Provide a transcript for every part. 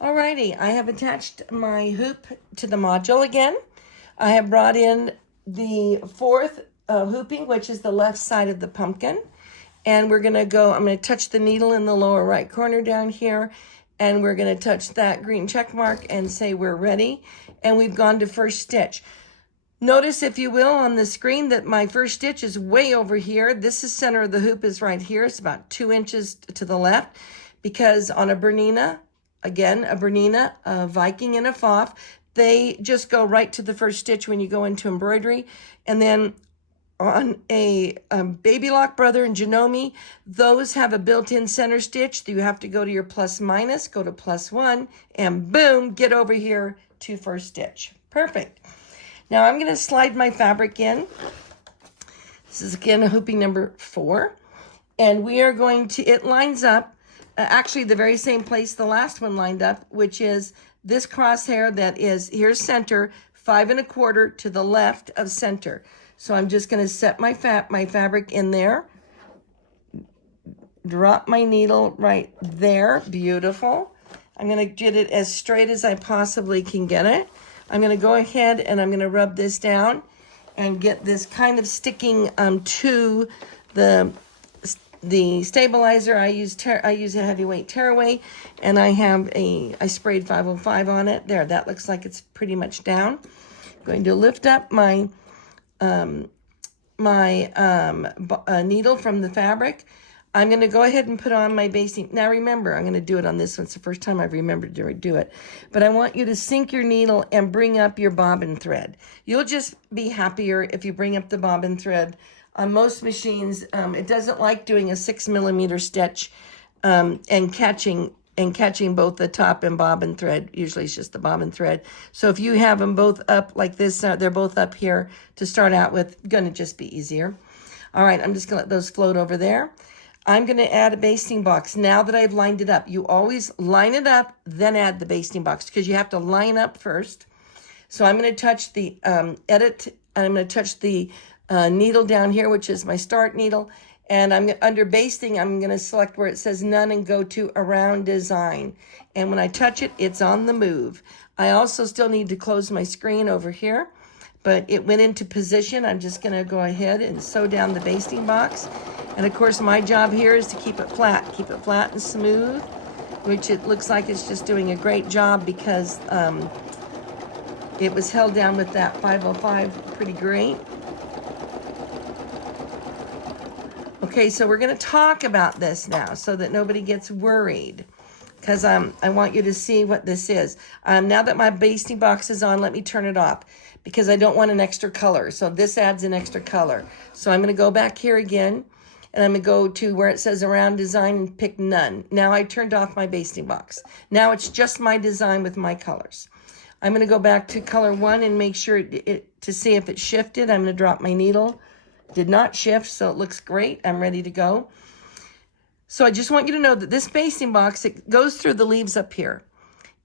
Alrighty, I have attached my hoop to the module again. I have brought in the fourth hooping, which is the left side of the pumpkin. And we're gonna go, I'm gonna touch the needle in the lower right corner down here, and we're gonna touch that green check mark and say we're ready. And we've gone to first stitch. Notice, if you will, on the screen that my first stitch is way over here. This is center of the hoop is right here. It's about 2 inches to the left, because on a Bernina, again, a Bernina, a Viking, and a Pfaff, they just go right to the first stitch when you go into embroidery. And then on a Baby Lock Brother and Janome, those have a built-in center stitch. You have to go to your plus minus, go to +1, and boom, get over here to first stitch. Perfect. Now I'm going to slide my fabric in. This is again a hooping number 4. And we are going to, it lines up, actually the very same place the last one lined up, which is this crosshair that is, here's center, 5 1/4 to the left of center. So I'm just going to set my fabric in there. Drop my needle right there. Beautiful. I'm going to get it as straight as I possibly can get it. I'm going to go ahead and I'm going to rub this down and get this kind of sticking to the stabilizer. I use a heavyweight tearaway, and I sprayed 505 on it. There, that looks like it's pretty much down. I'm going to lift up my needle from the fabric. I'm going to go ahead and put on my basting. Now remember, I'm going to do it on this one. It's the first time I've remembered to do it. But I want you to sink your needle and bring up your bobbin thread. You'll just be happier if you bring up the bobbin thread. On most machines, it doesn't like doing a 6 millimeter stitch and catching both the top and bobbin thread. Usually it's just the bobbin thread. So if you have them both up like this, they're both up here to start out with, gonna just be easier. All right, I'm just gonna let those float over there. I'm gonna add a basting box now that I've lined it up. You always line it up, then add the basting box, because you have to line up first. So I'm gonna touch the edit, and I'm gonna touch the needle down here, which is my start needle. And I'm under basting, I'm going to select where it says none and go to around design. And when I touch it, it's on the move. I also still need to close my screen over here, but it went into position. I'm just going to go ahead and sew down the basting box. And of course, my job here is to keep it flat and smooth, which it looks like it's just doing a great job, because it was held down with that 505 pretty great. Okay, so we're going to talk about this now so that nobody gets worried, because I want you to see what this is. Now that my basting box is on, let me turn it off, because I don't want an extra color. So this adds an extra color. So I'm going to go back here again, and I'm going to go to where it says around design and pick none. Now I turned off my basting box. Now it's just my design with my colors. I'm going to go back to color 1 and make sure to see if it shifted. I'm going to drop my needle. Did not shift, so it looks great. I'm ready to go. So I just want you to know that this basting box, it goes through the leaves up here.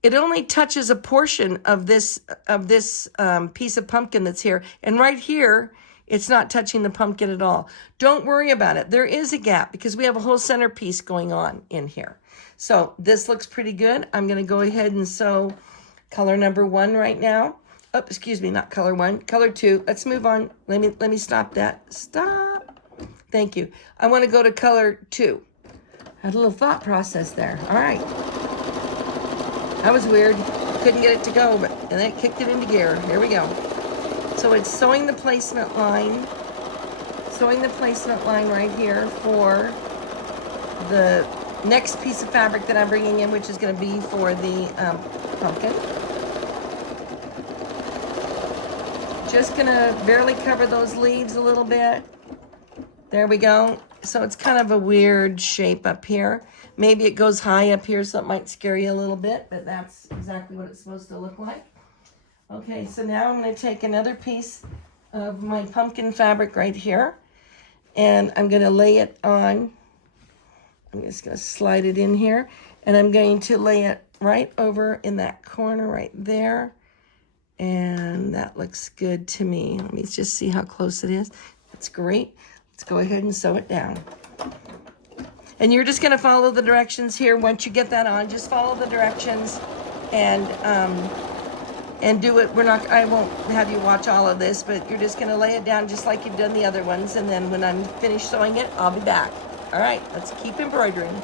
It only touches a portion of this piece of pumpkin that's here. And right here, it's not touching the pumpkin at all. Don't worry about it. There is a gap because we have a whole centerpiece going on in here. So this looks pretty good. I'm going to go ahead and sew color number 1 right now. Oh, excuse me, not color 1, color 2. Let's move on. Let me stop that. Stop. Thank you. I want to go to color 2. Had a little thought process there. All right. That was weird. Couldn't get it to go, but and then it kicked it into gear. Here we go. So it's sewing the placement line. Sewing the placement line right here for the next piece of fabric that I'm bringing in, which is going to be for the pumpkin. Just gonna barely cover those leaves a little bit. There we go. So it's kind of a weird shape up here. Maybe it goes high up here, so it might scare you a little bit, but that's exactly what it's supposed to look like. Okay, so now I'm gonna take another piece of my pumpkin fabric right here, and I'm gonna lay it on. I'm just gonna slide it in here, and I'm going to lay it right over in that corner right there. And that looks good to me. Let me just see how close it is. That's great. Let's go ahead and sew it down. And you're just going to follow the directions here. Once you get that on, just follow the directions. and do it. I won't have you watch all of this, but you're just gonna lay it down just like you've done the other ones, and then when I'm finished sewing it, I'll be back. All right, let's keep embroidering.